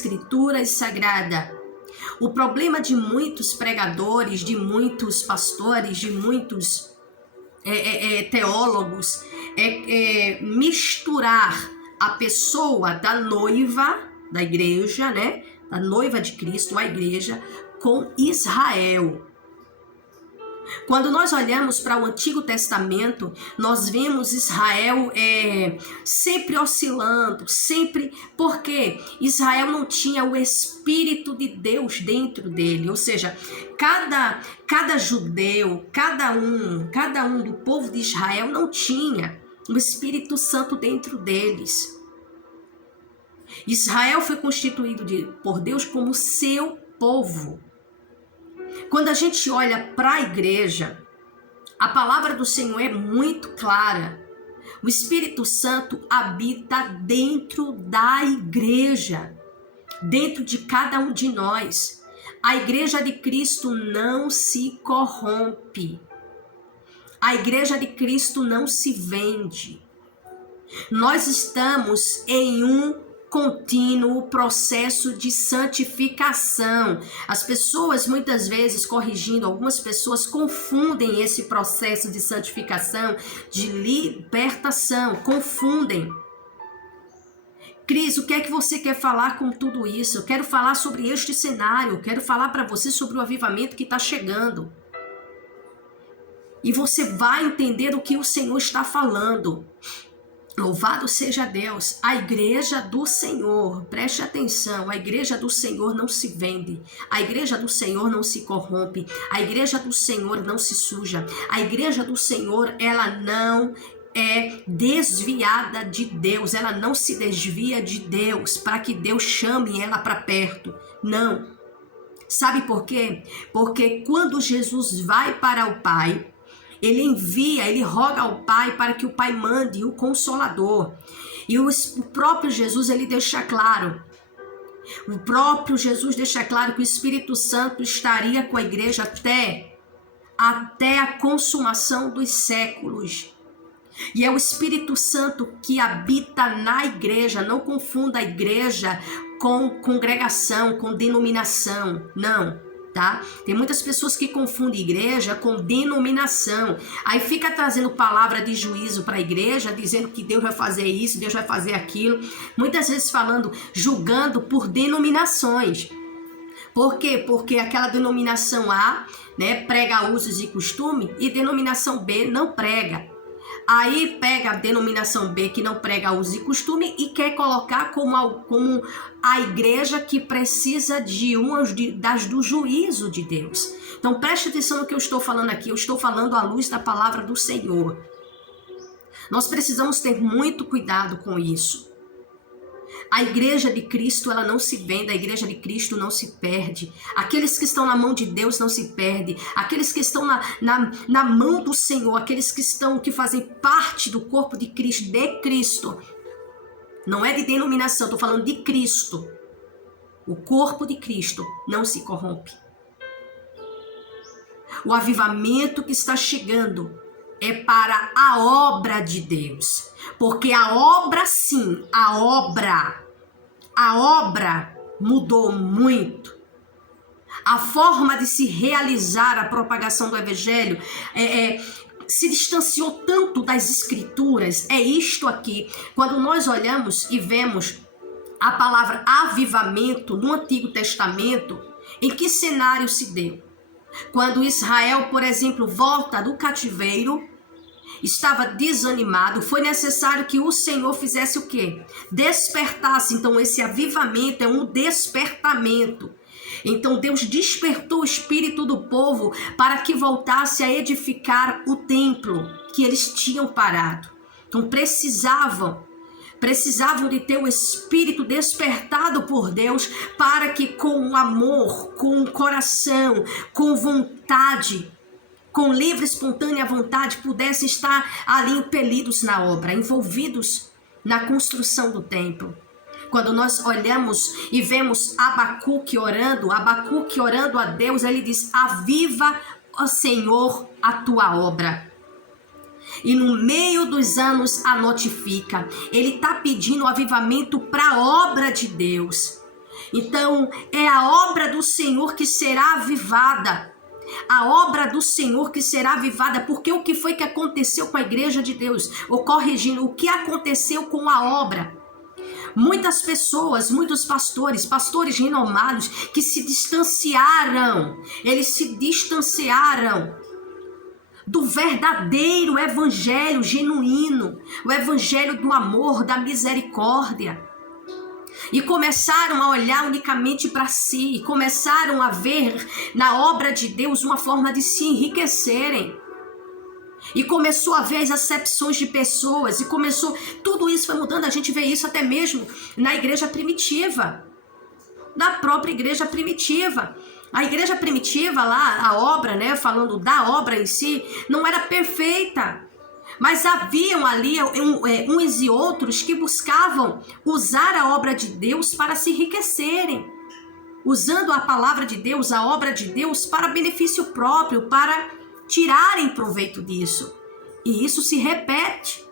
Escrituras Sagradas. O problema de muitos pregadores, de muitos pastores, de muitos teólogos é misturar a pessoa da noiva da igreja, né? Da noiva de Cristo, a igreja, com Israel. Quando nós olhamos para o Antigo Testamento, nós vemos Israel sempre oscilando, sempre, porque Israel não tinha o Espírito de Deus dentro dele, ou seja, cada judeu, cada um do povo de Israel não tinha o Espírito Santo dentro deles. Israel foi constituído por Deus como seu povo. Quando a gente olha para a igreja, a palavra do Senhor é muito clara. O Espírito Santo habita dentro da igreja, dentro de cada um de nós. A igreja de Cristo não se corrompe. A igreja de Cristo não se vende. Nós estamos em um contínuo processo de santificação. As pessoas muitas vezes, corrigindo, algumas pessoas confundem esse processo de santificação, de libertação, confundem. Cris, o que é que você quer falar com tudo isso? Eu quero falar sobre este cenário, eu quero falar para você sobre o avivamento que está chegando. E você vai entender o que o Senhor está falando. Louvado seja Deus, a igreja do Senhor, preste atenção, a igreja do Senhor não se vende, a igreja do Senhor não se corrompe, a igreja do Senhor não se suja, a igreja do Senhor, ela não é desviada de Deus, ela não se desvia de Deus para que Deus chame ela para perto, não. Sabe por quê? Porque quando Jesus vai para o Pai, ele envia, ele roga ao Pai para que o Pai mande o Consolador. E o próprio Jesus, ele deixa claro. O próprio Jesus deixa claro que o Espírito Santo estaria com a igreja até a consumação dos séculos. E é o Espírito Santo que habita na igreja. Não confunda a igreja com congregação, com denominação. Não. Tá? Tem muitas pessoas que confundem igreja com denominação. Aí fica trazendo palavra de juízo para a igreja, dizendo que Deus vai fazer isso, Deus vai fazer aquilo. Muitas vezes falando, julgando por denominações. Por quê? Porque aquela denominação A, né, prega usos e costume e denominação B não prega. Aí pega a denominação B que não prega uso e costume e quer colocar como a igreja que precisa do juízo de Deus. Então preste atenção no que eu estou falando aqui. Eu estou falando à luz da palavra do Senhor. Nós precisamos ter muito cuidado com isso. A igreja de Cristo, ela não se vende, a igreja de Cristo não se perde. Aqueles que estão na mão de Deus não se perdem. Aqueles que estão na mão do Senhor, aqueles que fazem parte do corpo de Cristo. Não é de denominação, estou falando de Cristo. O corpo de Cristo não se corrompe. O avivamento que está chegando é para a obra de Deus. Porque a obra, sim, a obra mudou muito. A forma de se realizar a propagação do evangelho se distanciou tanto das escrituras. É isto aqui. Quando nós olhamos e vemos a palavra avivamento no Antigo Testamento, em que cenário se deu? Quando Israel, por exemplo, volta do cativeiro, estava desanimado, foi necessário que o Senhor fizesse o quê? Despertasse. Então esse avivamento é um despertamento. Então Deus despertou o espírito do povo para que voltasse a edificar o templo que eles tinham parado. Então precisavam de ter o espírito despertado por Deus para que com amor, com coração, com vontade, com livre, espontânea vontade, pudessem estar ali impelidos na obra, envolvidos na construção do templo. Quando nós olhamos e vemos Abacuque orando a Deus, ele diz: aviva, ó Senhor, a tua obra. E no meio dos anos a notifica. Ele está pedindo o avivamento para a obra de Deus. Então, é a obra do Senhor que será avivada. A obra do Senhor que será avivada, porque o que foi que aconteceu com a igreja de Deus? Ou corrigindo, o que aconteceu com a obra? Muitas pessoas, muitos pastores renomados que se distanciaram, eles se distanciaram do verdadeiro evangelho genuíno, o evangelho do amor, da misericórdia. E começaram a olhar unicamente para si, e começaram a ver na obra de Deus uma forma de se enriquecerem. E começou a ver as acepções de pessoas, e tudo isso foi mudando. A gente vê isso até mesmo na igreja primitiva, na própria igreja primitiva. A igreja primitiva lá, a obra, né, falando da obra em si, não era perfeita. Mas haviam ali uns e outros que buscavam usar a obra de Deus para se enriquecerem, usando a palavra de Deus, a obra de Deus, para benefício próprio, para tirarem proveito disso. E isso se repete.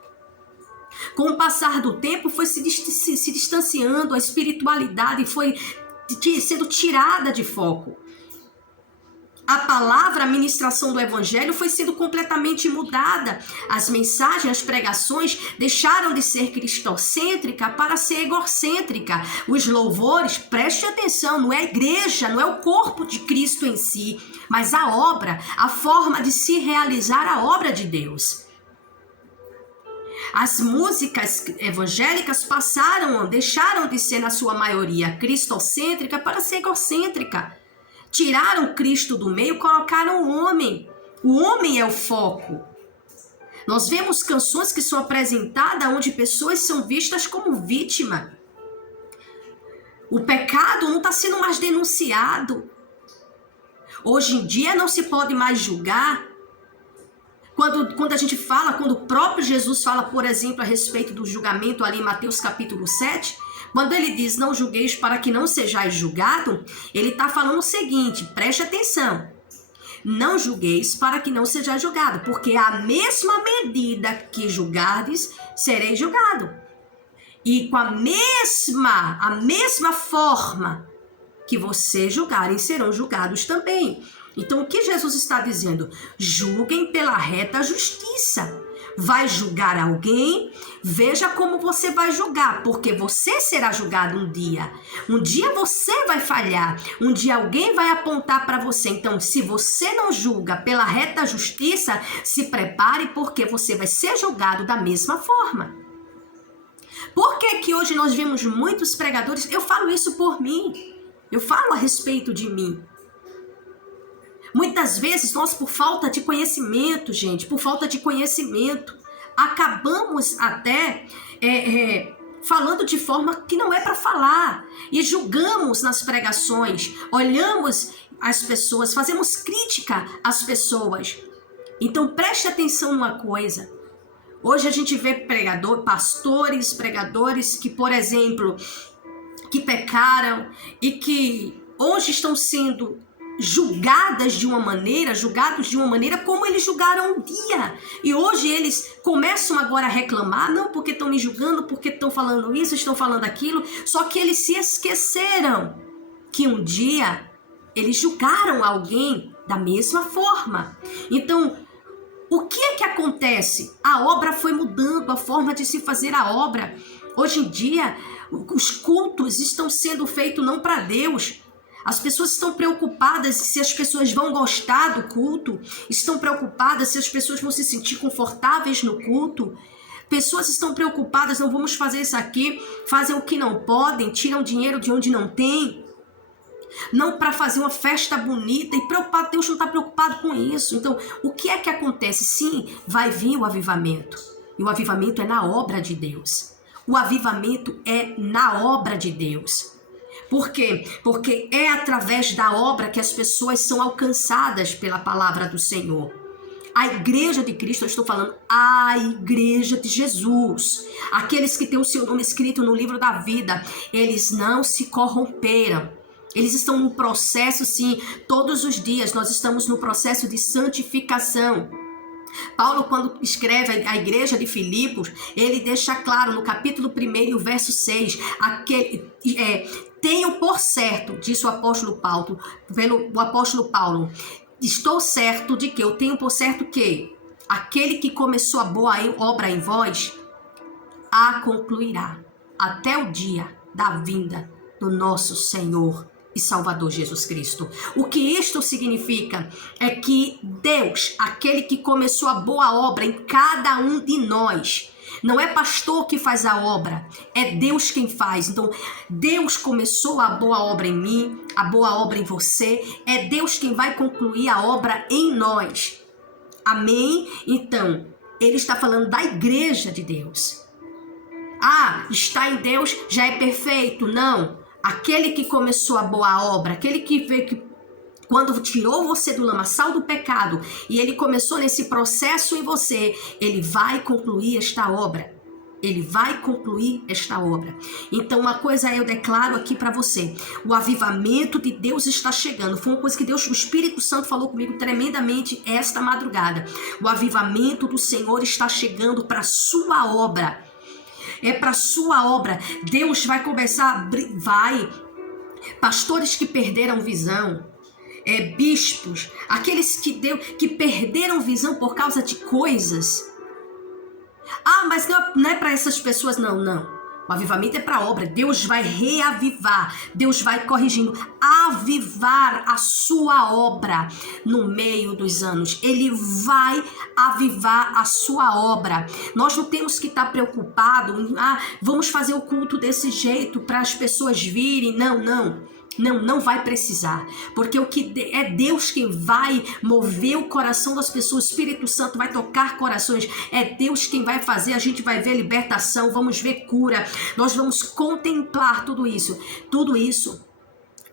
Com o passar do tempo, foi se distanciando, a espiritualidade foi sendo tirada de foco. A palavra, a ministração do evangelho foi sendo completamente mudada. As mensagens, as pregações deixaram de ser cristocêntrica para ser egocêntrica. Os louvores, preste atenção, não é a igreja, não é o corpo de Cristo em si, mas a obra, a forma de se realizar a obra de Deus. As músicas evangélicas deixaram de ser, na sua maioria, cristocêntrica para ser egocêntrica. Tiraram Cristo do meio, colocaram o homem. O homem é o foco. Nós vemos canções que são apresentadas onde pessoas são vistas como vítima. O pecado não está sendo mais denunciado. Hoje em dia não se pode mais julgar. Quando a gente fala, quando o próprio Jesus fala, por exemplo, a respeito do julgamento ali em Mateus capítulo 7, quando ele diz, não julgueis para que não sejais julgado, ele está falando o seguinte, preste atenção. Não julgueis para que não sejais julgado, porque a mesma medida que julgardes, sereis julgado. E com a mesma forma que vocês julgarem, serão julgados também. Então, o que Jesus está dizendo? Julguem pela reta justiça. Vai julgar alguém, veja como você vai julgar, porque você será julgado um dia. Um dia você vai falhar, um dia alguém vai apontar para você. Então, se você não julga pela reta justiça, se prepare, porque você vai ser julgado da mesma forma. Por que que hoje nós vemos muitos pregadores? Eu falo isso por mim, eu falo a respeito de mim. Muitas vezes nós, por falta de conhecimento, acabamos até falando de forma que não é para falar. E julgamos nas pregações, olhamos as pessoas, fazemos crítica às pessoas. Então preste atenção numa coisa. Hoje a gente vê pregadores que, por exemplo, que pecaram e que hoje estão sendo julgados de uma maneira como eles julgaram um dia. E hoje eles começam agora a reclamar, não, porque estão me julgando, porque estão falando isso, estão falando aquilo. Só que eles se esqueceram que um dia eles julgaram alguém da mesma forma. Então, o que é que acontece? A obra foi mudando, a forma de se fazer a obra. Hoje em dia, os cultos estão sendo feitos não para Deus. As pessoas estão preocupadas se as pessoas vão gostar do culto, estão preocupadas se as pessoas vão se sentir confortáveis no culto. Pessoas estão preocupadas, não vamos fazer isso aqui, fazem o que não podem, tiram dinheiro de onde não tem, não para fazer uma festa bonita, e preocupado, Deus não está preocupado com isso. Então, o que é que acontece? Sim, vai vir o avivamento, e o avivamento é na obra de Deus. O avivamento é na obra de Deus. Por quê? Porque é através da obra que as pessoas são alcançadas pela palavra do Senhor. A igreja de Cristo, eu estou falando, a igreja de Jesus. Aqueles que têm o seu nome escrito no livro da vida, eles não se corromperam. Eles estão num processo, sim, todos os dias nós estamos no processo de santificação. Paulo, quando escreve a igreja de Filipos, ele deixa claro no capítulo 1, verso 6, tenho por certo, disse o apóstolo Paulo, estou certo de que, eu tenho por certo que aquele que começou a boa obra em vós, a concluirá até o dia da vinda do nosso Senhor e Salvador Jesus Cristo. O que isto significa é que Deus, aquele que começou a boa obra em cada um de nós, não é pastor que faz a obra, é Deus quem faz. Então, Deus começou a boa obra em mim, a boa obra em você, é Deus quem vai concluir a obra em nós. Amém? Então, ele está falando da igreja de Deus. Ah, está em Deus, já é perfeito. Não. Aquele que começou a boa obra, aquele que veio que quando tirou você do lamaçal do pecado e ele começou nesse processo em você, ele vai concluir esta obra. Ele vai concluir esta obra. Então, uma coisa eu declaro aqui para você: o avivamento de Deus está chegando. Foi uma coisa que Deus, o Espírito Santo, falou comigo tremendamente esta madrugada. O avivamento do Senhor está chegando para a sua obra. É para a sua obra. Deus vai começar pastores que perderam visão, bispos, aqueles que perderam visão por causa de coisas. Ah, mas não é para essas pessoas, não. O avivamento é para a obra. Deus vai reavivar, Deus vai corrigindo, avivar a sua obra no meio dos anos. Ele vai avivar a sua obra. Nós não temos que estar preocupados, vamos fazer o culto desse jeito para as pessoas virem. Não vai precisar, porque o que é Deus quem vai mover o coração das pessoas. O Espírito Santo vai tocar corações, é Deus quem vai fazer. A gente vai ver libertação, vamos ver cura, nós vamos contemplar tudo isso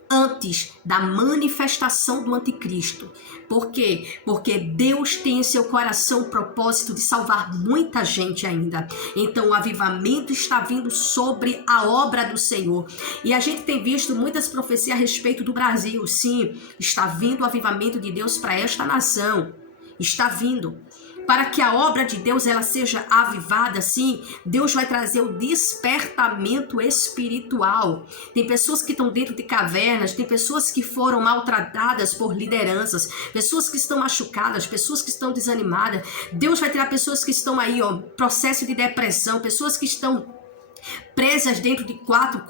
antes da manifestação do anticristo. Por quê? Porque Deus tem em seu coração o propósito de salvar muita gente ainda. Então o avivamento está vindo sobre a obra do Senhor. E a gente tem visto muitas profecias a respeito do Brasil. Sim, está vindo o avivamento de Deus para esta nação. Está vindo. Para que a obra de Deus ela seja avivada, sim, Deus vai trazer o despertamento espiritual. Tem pessoas que estão dentro de cavernas, tem pessoas que foram maltratadas por lideranças, pessoas que estão machucadas, pessoas que estão desanimadas. Deus vai tirar pessoas que estão aí, processo de depressão, pessoas que estão presas dentro de quartos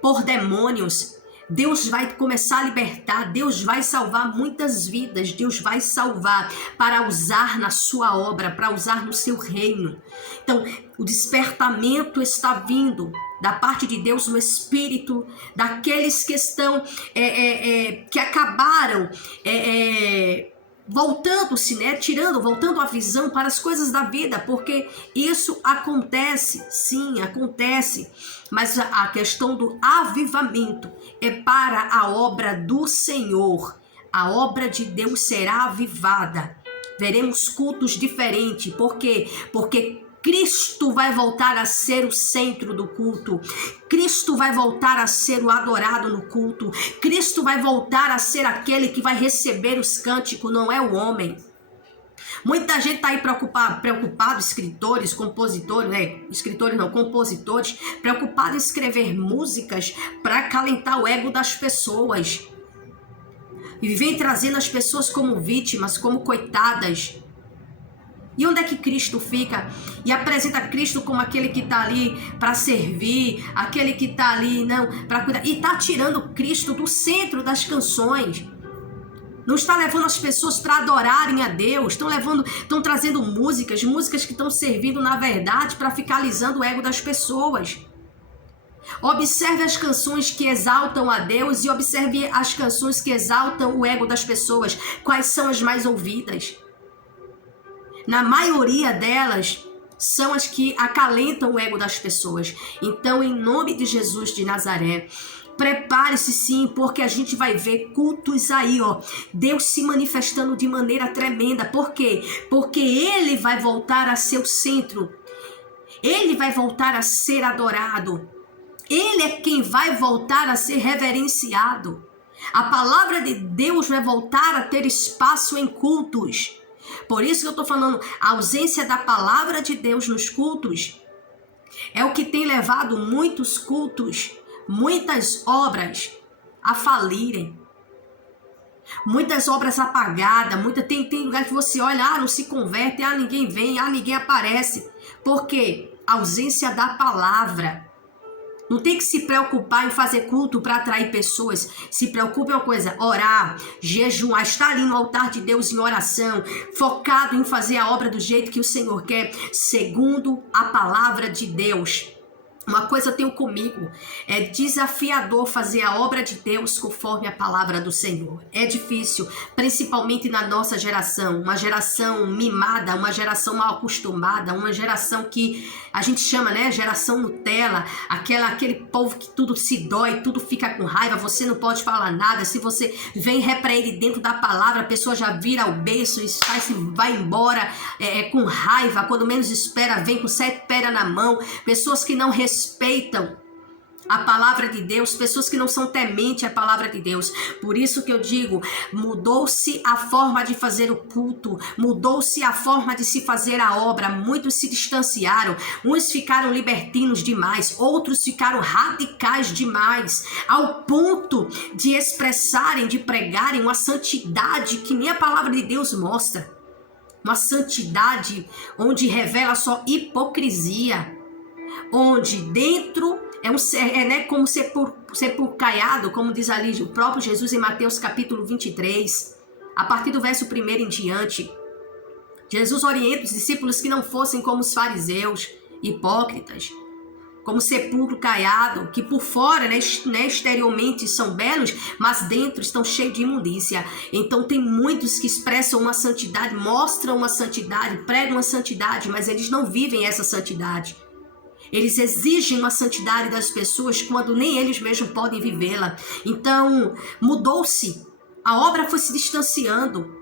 por demônios. Deus vai começar a libertar, Deus vai salvar muitas vidas, Deus vai salvar para usar na sua obra, para usar no seu reino. Então, o despertamento está vindo da parte de Deus no Espírito, daqueles que estão, que acabaram voltando-se, voltando a visão para as coisas da vida, porque isso acontece, sim, acontece, mas a questão do avivamento é para a obra do Senhor. A obra de Deus será avivada, veremos cultos diferentes. Por quê? Porque Cristo vai voltar a ser o centro do culto. Cristo vai voltar a ser o adorado no culto. Cristo vai voltar a ser aquele que vai receber os cânticos, não é o homem. Muita gente está aí preocupado, escritores, compositores, compositores, preocupados em escrever músicas para acalentar o ego das pessoas. E vem trazendo as pessoas como vítimas, como coitadas. E onde é que Cristo fica? E apresenta Cristo como aquele que está ali para servir, aquele que está ali para cuidar. E está tirando Cristo do centro das canções. Não está levando as pessoas para adorarem a Deus. Estão trazendo músicas que estão servindo, na verdade, para ficar alisando o ego das pessoas. Observe as canções que exaltam a Deus e observe as canções que exaltam o ego das pessoas. Quais são as mais ouvidas? Na maioria delas, são as que acalentam o ego das pessoas. Então, em nome de Jesus de Nazaré, prepare-se sim, porque a gente vai ver cultos aí, Deus se manifestando de maneira tremenda. Por quê? Porque Ele vai voltar a ser o centro. Ele vai voltar a ser adorado. Ele é quem vai voltar a ser reverenciado. A palavra de Deus vai voltar a ter espaço em cultos. Por isso que eu estou falando, a ausência da palavra de Deus nos cultos É o que tem levado muitos cultos, muitas obras a falirem. Muitas obras apagadas, tem lugar que você olha, não se converte, ninguém vem, ninguém aparece. Por quê? Ausência da palavra. Não tem que se preocupar em fazer culto para atrair pessoas. Se preocupe em uma coisa, orar, jejuar, estar ali no altar de Deus em oração, focado em fazer a obra do jeito que o Senhor quer, segundo a palavra de Deus. Uma coisa eu tenho comigo, é desafiador fazer a obra de Deus conforme a palavra do Senhor. É difícil, principalmente na nossa geração, uma geração mimada, uma geração mal acostumada, uma geração que a gente chama, né, geração Nutella, aquele povo que tudo se dói, tudo fica com raiva, você não pode falar nada, se você vem repreende dentro da palavra, a pessoa já vira o beiço e vai embora com raiva, quando menos espera, vem com 7 pedras na mão, pessoas que não respeitam a palavra de Deus, pessoas que não são temente à palavra de Deus. Por isso que eu digo, mudou-se a forma de fazer o culto, mudou-se a forma de se fazer a obra, muitos se distanciaram, uns ficaram libertinos demais, outros ficaram radicais demais, ao ponto de expressarem, de pregarem uma santidade que nem a palavra de Deus mostra, uma santidade onde revela só hipocrisia, onde dentro como sepulcaiado, como diz ali o próprio Jesus em Mateus capítulo 23, a partir do verso 1 em diante. Jesus orienta os discípulos que não fossem como os fariseus, hipócritas, como sepulcro caiado, que por fora, né, exteriormente são belos, mas dentro estão cheios de imundícia. Então tem muitos que expressam uma santidade, mostram uma santidade, pregam uma santidade, mas eles não vivem essa santidade. Eles exigem uma santidade das pessoas quando nem eles mesmos podem vivê-la. Então, mudou-se. A obra foi se distanciando.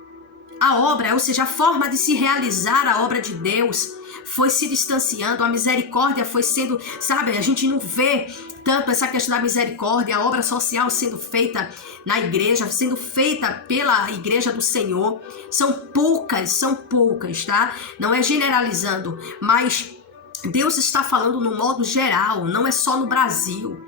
A obra, ou seja, a forma de se realizar a obra de Deus foi se distanciando. A misericórdia foi sendo, sabe, a gente não vê tanto essa questão da misericórdia, a obra social sendo feita na igreja, sendo feita pela igreja do Senhor. São poucas, tá? Não é generalizando, mas Deus está falando no modo geral, não é só no Brasil.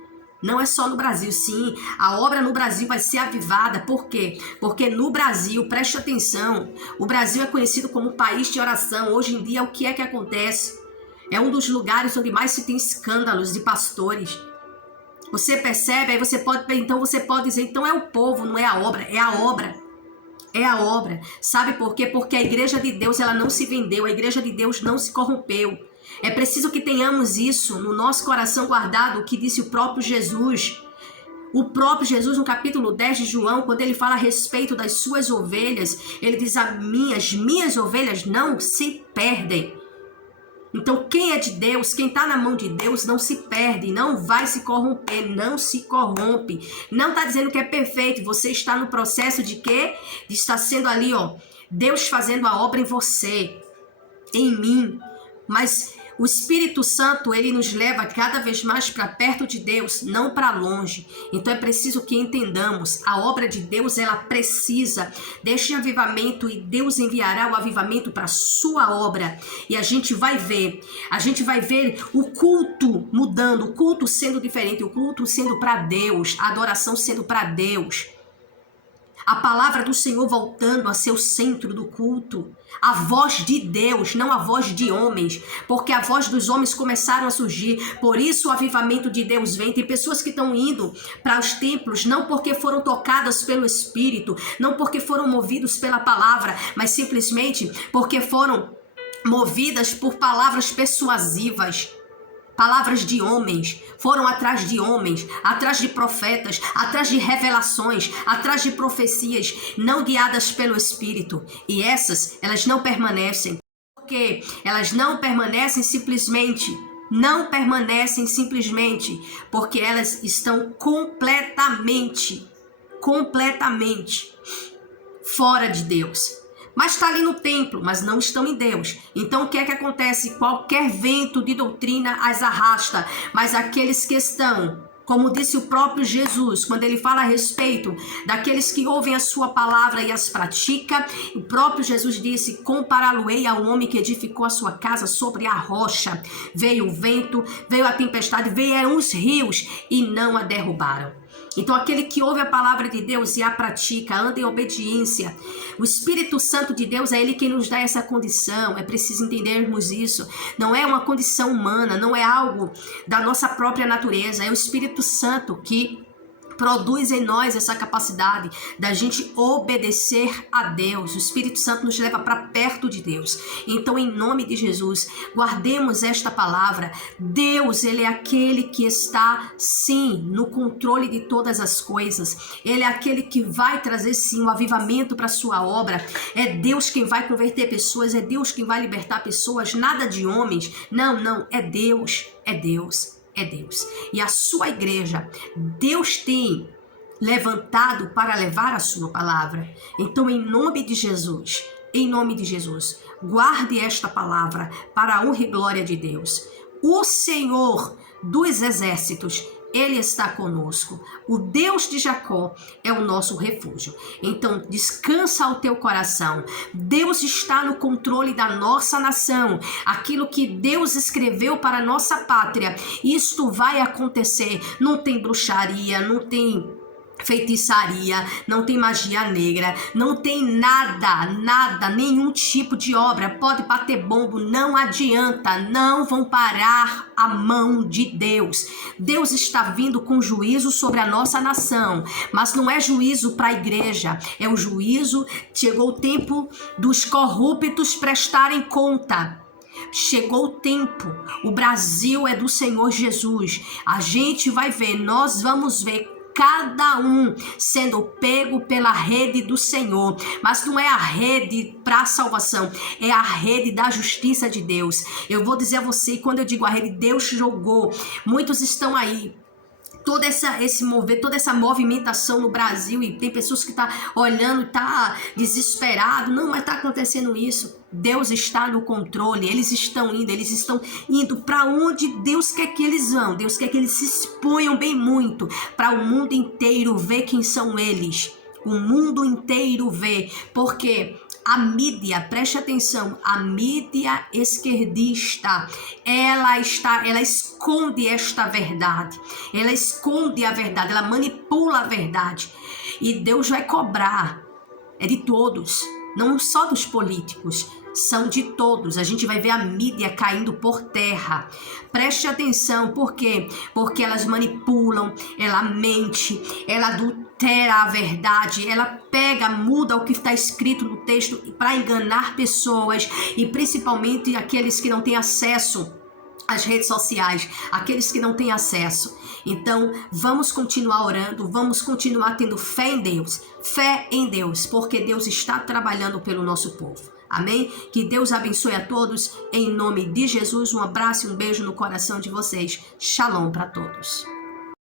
Não é só no Brasil, sim. A obra no Brasil vai ser avivada. Por quê? Porque no Brasil, preste atenção, o Brasil é conhecido como país de oração. Hoje em dia, o que é que acontece? É um dos lugares onde mais se tem escândalos de pastores. Você percebe? Aí você pode dizer, então é o povo, não é a obra. É a obra. É a obra. Sabe por quê? Porque a igreja de Deus, ela não se vendeu. A igreja de Deus não se corrompeu. É preciso que tenhamos isso no nosso coração guardado, o que disse o próprio Jesus. O próprio Jesus, no capítulo 10 de João, quando ele fala a respeito das suas ovelhas, ele diz, as minhas ovelhas não se perdem. Então, quem é de Deus, quem está na mão de Deus, não se perde, não vai se corromper, não se corrompe. Não está dizendo que é perfeito, você está no processo de quê? De estar sendo ali, Deus fazendo a obra em você, em mim. Mas o Espírito Santo, ele nos leva cada vez mais para perto de Deus, não para longe. Então é preciso que entendamos, a obra de Deus, ela precisa deste avivamento e Deus enviará o avivamento para a sua obra. E a gente vai ver o culto mudando, o culto sendo diferente, o culto sendo para Deus, a adoração sendo para Deus. A palavra do Senhor voltando a ser o centro do culto. A voz de Deus, não a voz de homens. Porque a voz dos homens começaram a surgir. Por isso o avivamento de Deus vem. Tem pessoas que estão indo para os templos, não porque foram tocadas pelo Espírito, não porque foram movidos pela palavra, mas simplesmente porque foram movidas por palavras persuasivas. Palavras de homens, foram atrás de homens, atrás de profetas, atrás de revelações, atrás de profecias, não guiadas pelo Espírito. E essas, elas não permanecem. Porque elas não permanecem simplesmente, porque elas estão completamente fora de Deus. Mas está ali no templo, mas não estão em Deus. Então o que é que acontece? Qualquer vento de doutrina as arrasta, mas aqueles que estão Como disse o próprio Jesus, quando ele fala a respeito daqueles que ouvem a sua palavra e as pratica, o próprio Jesus disse: compará-lo-ei ao homem que edificou a sua casa sobre a rocha. Veio o vento, veio a tempestade, vieram os rios e não a derrubaram. Então aquele que ouve a palavra de Deus e a pratica, anda em obediência, o Espírito Santo de Deus é ele quem nos dá essa condição. É preciso entendermos isso. Não é uma condição humana, não é algo da nossa própria natureza, é o Espírito Santo que produz em nós essa capacidade da gente obedecer a Deus. O Espírito Santo nos leva para perto de Deus. Então, em nome de Jesus, guardemos esta palavra. Deus, ele é aquele que está, sim, no controle de todas as coisas. Ele é aquele que vai trazer, sim, o avivamento para a sua obra. É Deus quem vai converter pessoas, é Deus quem vai libertar pessoas, nada de homens. Não, é Deus, é Deus. É Deus. E a sua igreja, Deus tem levantado para levar a sua palavra. Então, em nome de Jesus, guarde esta palavra para a honra e glória de Deus. O Senhor dos exércitos, ele está conosco. O Deus de Jacó é o nosso refúgio. Então, descansa o teu coração. Deus está no controle da nossa nação. Aquilo que Deus escreveu para a nossa pátria, isto vai acontecer. Não tem bruxaria, não tem feitiçaria, não tem magia negra, não tem nada, nenhum tipo de obra. Pode bater bombo, não adianta, não vão parar a mão de Deus. Deus está vindo com juízo sobre a nossa nação, mas não é juízo para a igreja, é o juízo. Chegou o tempo dos corruptos prestarem conta. Chegou o tempo, o Brasil é do Senhor Jesus. A gente vai ver, nós vamos ver cada um sendo pego pela rede do Senhor, mas não é a rede para a salvação, é a rede da justiça de Deus. Eu vou dizer a você, quando eu digo a rede, Deus jogou, muitos estão aí, toda essa movimentação no Brasil, e tem pessoas que estão olhando, tá desesperado, não, mas está acontecendo isso. Deus está no controle, eles estão indo para onde Deus quer que eles vão. Deus quer que eles se exponham bem muito, para o mundo inteiro ver quem são eles. O mundo inteiro vê, porque a mídia, preste atenção, a mídia esquerdista, ela esconde esta verdade, ela esconde a verdade, ela manipula a verdade, e Deus vai cobrar, é de todos, não só dos políticos, são de todos. A gente vai ver a mídia caindo por terra. Preste atenção, por quê? Porque elas manipulam, ela mente, ela adultera a verdade, ela pega, muda o que está escrito no texto para enganar pessoas, e principalmente aqueles que não têm acesso às redes sociais, aqueles que não têm acesso. Então, vamos continuar orando, vamos continuar tendo fé em Deus, porque Deus está trabalhando pelo nosso povo. Amém? Que Deus abençoe a todos, em nome de Jesus. Um abraço e um beijo no coração de vocês. Shalom para todos.